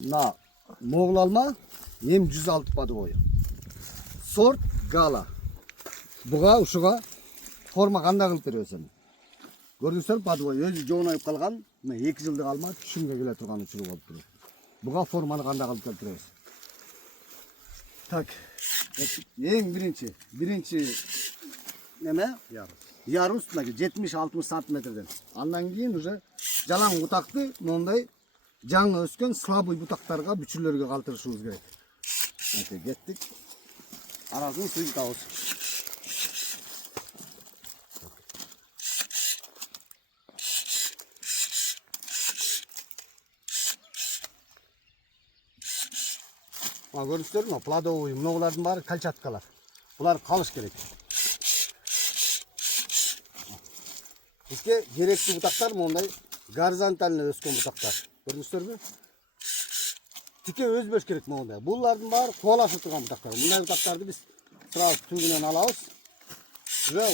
Mına Moğol alma M106 подвой. Sort Gala. Buga uşuga forma kanda kılıp бересің. Көрдіңіздер подвой өзі жоңайып қалған. Мына 2 жылдық алма түшімге келе тұрған ұшыру болып тұр. Buga formаны канда кылып келтіресіз. Так. Ең birinci неме? Yarus 70-60 сантиметрден. Андан кейін уже жалаң бұтақты мындай жаңы өскен слабый бұтақтарға, бүчүлөргө калтырышыбыз керек. Кеттик. Арасын сыйытабыз. Көрдүңүздөрбү? Плодовый многолардын баары кальчаткалар. Булар калыш керек. Бизге керектүү бутактар мондай горизонтально өскөн бутактар. Көрдүңүздөрбү? Тике өзбөш керек мондай. Булардын баары кубалашып турган бутактар. Мындай бутактарды биз сразу түбүнөн алабыз. Уже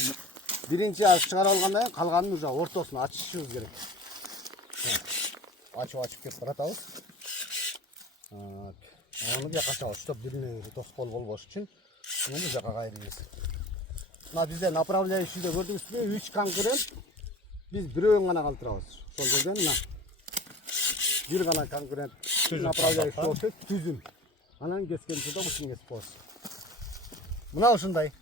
биринчи ачып чыгарып алгандан кийин калганын уже ортосун ачышыбыз керек. Ачып кеп баратабыз. Onu yaklaşalım, чтобы birine tospol болбош үчүн. Bunu жака кайрыбыз. Мына бизде направляющийде көрдүңүзбү? 3 конкурент. Биз бирөөгөн гана калтырабыз. Сол жерден мына бир гана конкурент направляющий болсо түзүм. Анан кескенче да ушун кесип коебуз. Мына ушундай.